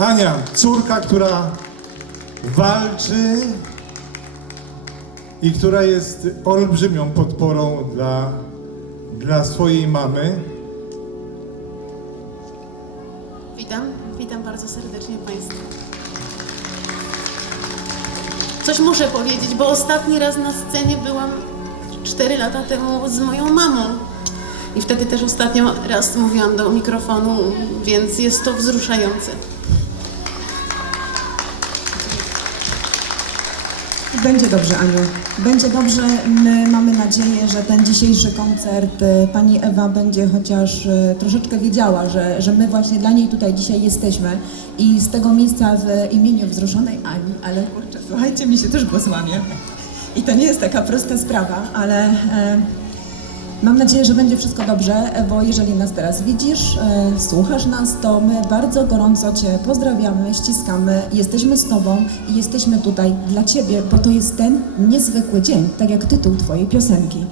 Ania, córka, która walczy i która jest olbrzymią podporą dla, dla swojej mamy. Witam, witam bardzo serdecznie Państwa. Coś muszę powiedzieć, bo ostatni raz na scenie byłam 4 lata temu z moją mamą. I wtedy też ostatnio raz mówiłam do mikrofonu, więc jest to wzruszające. Będzie dobrze, Aniu. Będzie dobrze. My mamy nadzieję, że ten dzisiejszy koncert y, pani Ewa będzie chociaż y, troszeczkę wiedziała, że, że my właśnie dla niej tutaj dzisiaj jesteśmy. I z tego miejsca w imieniu wzruszonej Ani, ale kurczę, słuchajcie, mi się też głos łamie. I to nie jest taka prosta sprawa, ale e, mam nadzieję, że będzie wszystko dobrze, bo jeżeli nas teraz widzisz, e, słuchasz nas, to my bardzo gorąco Cię pozdrawiamy, ściskamy, jesteśmy z Tobą i jesteśmy tutaj dla Ciebie, bo to jest ten niezwykły dzień, tak jak tytuł Twojej piosenki.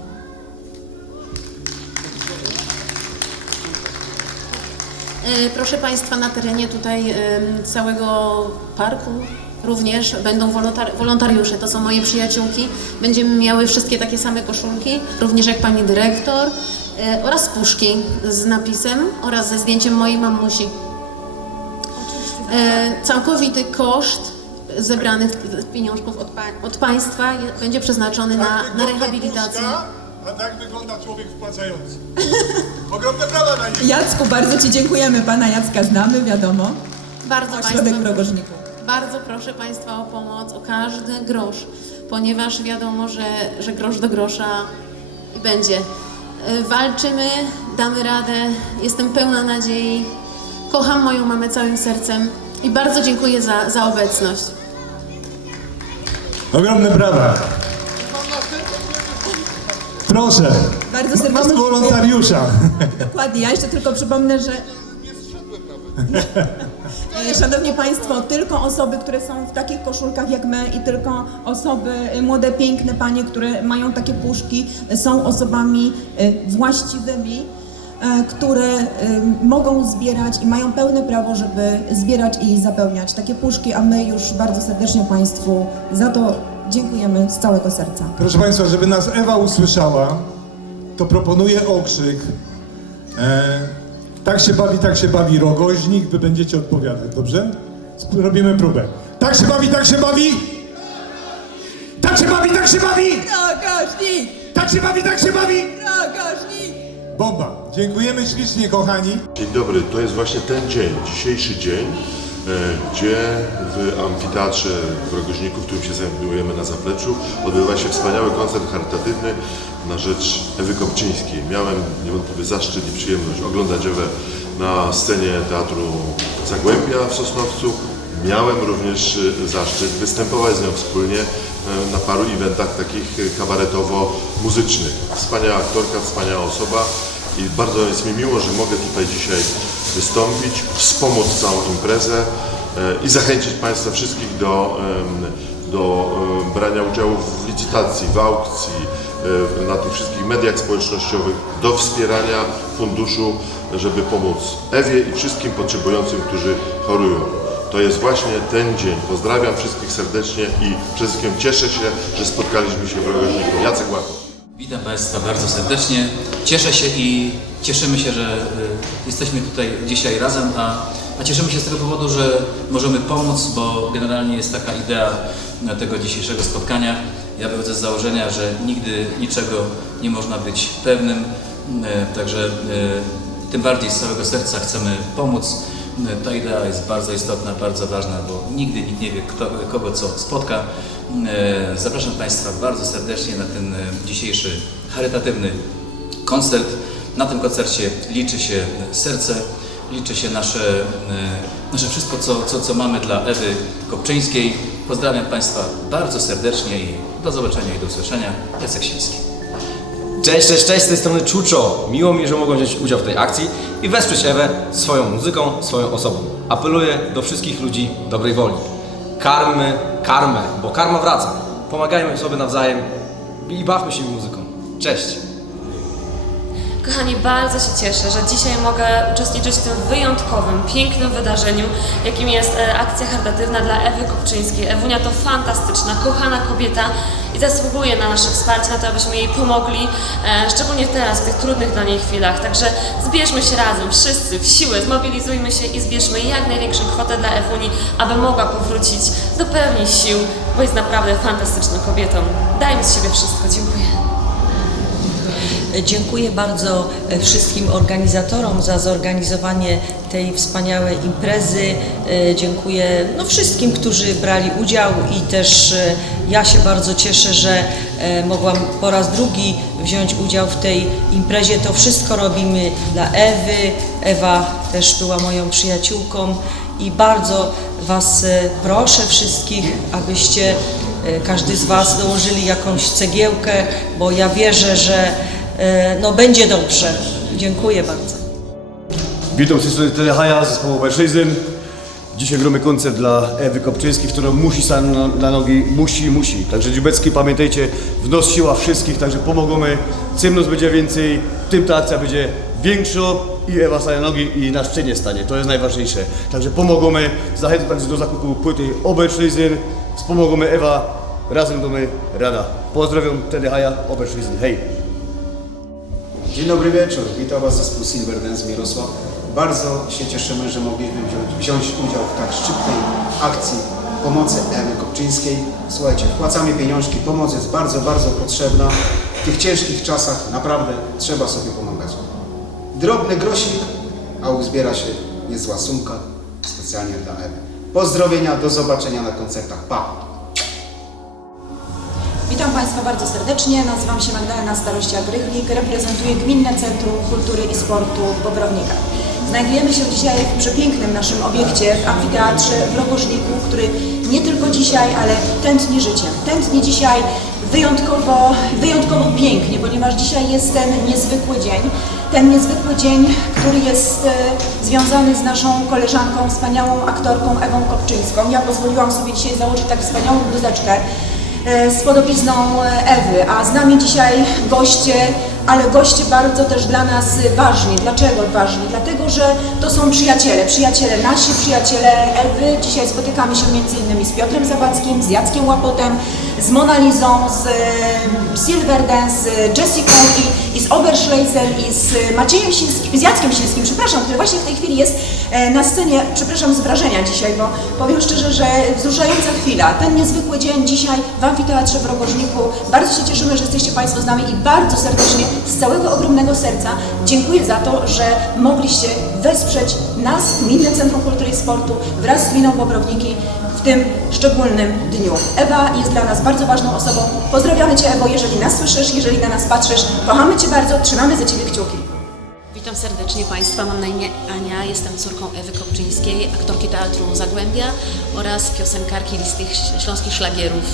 E, Proszę Państwa, na terenie tutaj całego parku również będą wolontar- wolontariusze. To są moje przyjaciółki. Będziemy miały wszystkie takie same koszulki, również jak pani dyrektor e, oraz puszki z napisem oraz ze zdjęciem mojej mamusi. E, Całkowity koszt zebranych pieniążków od, pa- od państwa będzie przeznaczony na, na rehabilitację. a tak wygląda człowiek wpłacający. Ogromne brawa na nim. Jacku, bardzo Ci dziękujemy. Pana Jacka znamy, wiadomo. Bardzo Ośrodek w państwa Rogożniku. Bardzo proszę Państwa o pomoc, o każdy grosz, ponieważ wiadomo, że, że grosz do grosza i będzie. Y, Walczymy, damy radę, jestem pełna nadziei. Kocham moją mamę całym sercem i bardzo dziękuję za, za obecność. Ogromne brawa. Proszę. Bardzo serdecznie Mamy wolontariusza. Dokładnie, ja jeszcze tylko przypomnę, że. E, Szanowni Państwo, tylko osoby, które są w takich koszulkach jak my i tylko osoby, e, młode, piękne panie, które mają takie puszki, są osobami e, właściwymi, e, które mogą zbierać i mają pełne prawo, żeby zbierać i zapełniać takie puszki, a my już bardzo serdecznie Państwu za to dziękujemy z całego serca. Proszę Państwa, żeby nas Ewa usłyszała, to proponuję okrzyk. E, tak się bawi, tak się bawi rogoźnik. Wy będziecie odpowiadać, dobrze? Robimy próbę. Tak się bawi, tak się bawi! Tak się bawi, tak się bawi! Rogożnik! Tak się bawi, tak się bawi! Rogożnik! Bomba. Dziękujemy ślicznie, kochani. Dzień dobry, to jest właśnie ten dzień, dzisiejszy dzień, e, gdzie w amfiteatrze w Rogoźniku, w którym się znajdujemy na zapleczu, odbywa się wspaniały koncert charytatywny na rzecz Ewy Kopczyńskiej. Miałem niewątpliwy zaszczyt i przyjemność oglądać Ewę na scenie Teatru Zagłębia w Sosnowcu. Miałem również e, zaszczyt występować z nią wspólnie e, na paru eventach takich e, kabaretowo-muzycznych. Wspaniała aktorka, wspaniała osoba. I bardzo jest mi miło, że mogę tutaj dzisiaj wystąpić, wspomóc całą imprezę i zachęcić Państwa wszystkich do, do brania udziału w licytacji, w aukcji, na tych wszystkich mediach społecznościowych, do wspierania funduszu, żeby pomóc Ewie i wszystkim potrzebującym, którzy chorują. To jest właśnie ten dzień. Pozdrawiam wszystkich serdecznie i przede wszystkim cieszę się, że spotkaliśmy się w Rogoźniku. Jacek Łakow. Witam Państwa bardzo serdecznie. Cieszę się i cieszymy się, że y, jesteśmy tutaj dzisiaj razem, a, a cieszymy się z tego powodu, że możemy pomóc, bo generalnie jest taka idea e, tego dzisiejszego spotkania. Ja wychodzę z założenia, że nigdy niczego nie można być pewnym, e, także e, tym bardziej z całego serca chcemy pomóc. E, Ta idea jest bardzo istotna, bardzo ważna, bo nigdy nikt nie wie, kto, kogo co spotka. Zapraszam Państwa bardzo serdecznie na ten dzisiejszy charytatywny koncert. Na tym koncercie liczy się serce, liczy się nasze, nasze wszystko, co, co, co mamy dla Ewy Kopczyńskiej. Pozdrawiam Państwa bardzo serdecznie i do zobaczenia i do usłyszenia. Jacek Siński. Cześć, cześć, cześć, z tej strony Czuczo. Miło mi, że mogłem wziąć udział w tej akcji i wesprzeć Ewę swoją muzyką, swoją osobą. Apeluję do wszystkich ludzi dobrej woli. Karmy karmę, bo karma wraca. Pomagajmy sobie nawzajem i bawmy się muzyką. Cześć. Kochani, bardzo się cieszę, że dzisiaj mogę uczestniczyć w tym wyjątkowym, pięknym wydarzeniu, jakim jest e, akcja charytatywna dla Ewy Kopczyńskiej. Ewunia to fantastyczna, kochana kobieta i zasługuje na nasze wsparcie, na to, abyśmy jej pomogli, e, szczególnie teraz, w tych trudnych dla niej chwilach. Także zbierzmy się razem, wszyscy w siłę, zmobilizujmy się i zbierzmy jak największą kwotę dla Ewuni, aby mogła powrócić do pełni sił, bo jest naprawdę fantastyczną kobietą. Dajmy z siebie wszystko. Dziękuję. Dziękuję bardzo e, wszystkim organizatorom za zorganizowanie tej wspaniałej imprezy. E, Dziękuję no, wszystkim, którzy brali udział i też e, ja się bardzo cieszę, że mogłam po raz drugi wziąć udział w tej imprezie. To wszystko robimy dla Ewy. Ewa też była moją przyjaciółką i bardzo Was proszę wszystkich, abyście każdy z Was dołożyli jakąś cegiełkę, bo ja wierzę, że no, będzie dobrze. Dziękuję bardzo. Witam z tej Telehaja, zespołu Weszejzyn. Dzisiaj gramy koncert dla Ewy Kopczyńskiej, w którą musi stanąć na, na nogi, musi, musi. Także Dziubecki, pamiętajcie, w nos siła wszystkich, także pomogamy. Tym nos będzie więcej, tym ta akcja będzie większa i Ewa stanie na nogi i nasz scenie stanie. To jest najważniejsze. Także pomogamy. Zachęcam także do zakupu płyty Oberschlizyn. Wspomogamy Ewa, razem do my rada. Pozdrawiam Telehaja, Oberschlizyn. Hej! Dzień dobry wieczór, witam Was zespół Silver Dance Mirosław. Bardzo się cieszymy, że mogliśmy wziąć, wziąć udział w tak szczytnej akcji pomocy Ewy Kopczyńskiej. Słuchajcie, wpłacamy pieniążki, pomoc jest bardzo, bardzo potrzebna. W tych ciężkich czasach naprawdę trzeba sobie pomagać. Drobny grosik, a uzbiera się niezła sumka specjalnie dla Ewy. Pozdrowienia, do zobaczenia na koncertach. Pa! Witam Państwa bardzo serdecznie. Nazywam się Magdalena Starościa-Grychlik. Reprezentuję Gminne Centrum Kultury i Sportu w Bobrownikach. Znajdujemy się dzisiaj w przepięknym naszym obiekcie w amfiteatrze w Rogożniku, który nie tylko dzisiaj, ale tętni życiem. Tętni dzisiaj wyjątkowo, wyjątkowo pięknie, ponieważ dzisiaj jest ten niezwykły dzień. Ten niezwykły dzień, który jest e, związany z naszą koleżanką, wspaniałą aktorką Ewą Kopczyńską. Ja pozwoliłam sobie dzisiaj założyć tak wspaniałą bluzeczkę z podobizną e, Ewy, a z nami dzisiaj goście, ale goście bardzo też dla nas ważni. Dlaczego ważni? Dlatego, że to są przyjaciele, przyjaciele nasi, przyjaciele Ewy. Dzisiaj spotykamy się innymi z Piotrem Zawadzkim, z Jackiem Łapotem, z Monalizą, z e, Silver Dance, z Jessiką i, i z Oberschleiser i z Maciejem Silskim, z Jackiem Silskim, przepraszam, który właśnie w tej chwili jest e, na scenie, przepraszam z wrażenia dzisiaj, bo powiem szczerze, że wzruszająca chwila, ten niezwykły dzień dzisiaj w Amfiteatrze w Rogożniku. Bardzo się cieszymy, że jesteście Państwo z nami i bardzo serdecznie, z całego ogromnego serca dziękuję za to, że mogliście wesprzeć nas, Gminne Centrum Kultury i Sportu wraz z Gminą Bobrowniki w tym szczególnym dniu. Ewa jest dla nas bardzo ważną osobą. Pozdrawiamy Cię Ewo, jeżeli nas słyszysz, jeżeli na nas patrzysz. Kochamy Cię bardzo, trzymamy za Ciebie kciuki. Witam serdecznie Państwa, mam na imię Ania, jestem córką Ewy Kopczyńskiej, aktorki Teatru Zagłębia oraz piosenkarki listy śląskich szlagierów.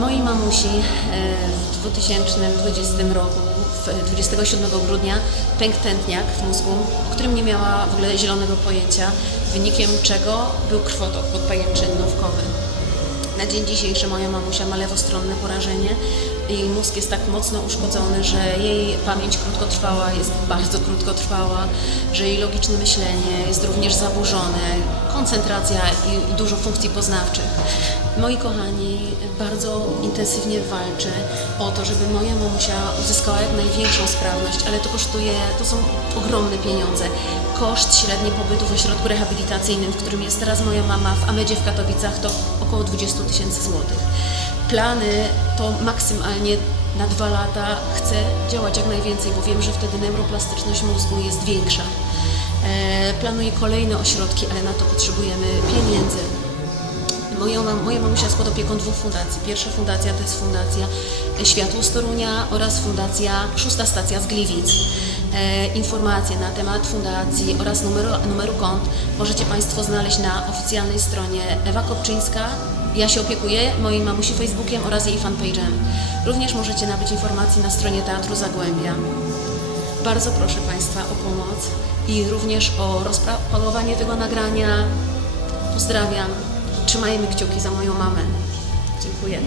Mojej mamusi y, w 2020 roku, 27 grudnia, pękł tętniak w mózgu, o którym nie miała w ogóle zielonego pojęcia, wynikiem czego był krwotok podpajęczynówkowy. Na dzień dzisiejszy moja mamusia ma lewostronne porażenie. Jej mózg jest tak mocno uszkodzony, że jej pamięć krótkotrwała jest bardzo krótkotrwała, że jej logiczne myślenie jest również zaburzone, koncentracja i dużo funkcji poznawczych. Moi kochani, bardzo intensywnie walczę o to, żeby moja mamusia uzyskała jak największą sprawność, ale to kosztuje, to są ogromne pieniądze. Koszt średni pobytu w ośrodku rehabilitacyjnym, w którym jest teraz moja mama w Amedzie w Katowicach, to około 20 tysięcy złotych. Plany to maksymalnie na dwa lata chcę działać jak najwięcej, bo wiem, że wtedy neuroplastyczność mózgu jest większa. E, planuję kolejne ośrodki, ale na to potrzebujemy pieniędzy. Moja, moja mamusia jest pod opieką dwóch fundacji. Pierwsza fundacja to jest Fundacja Światło z Torunia oraz Fundacja Szósta Stacja z Gliwic. E, informacje na temat fundacji oraz numeru, numeru kont możecie Państwo znaleźć na oficjalnej stronie Ewa Kopczyńska. Ja się opiekuję moim mamusi Facebookiem oraz jej fanpage'em. Również możecie nabyć informacji na stronie Teatru Zagłębia. Bardzo proszę Państwa o pomoc i również o rozpropagowanie tego nagrania. Pozdrawiam. Trzymajmy kciuki za moją mamę. Dziękuję.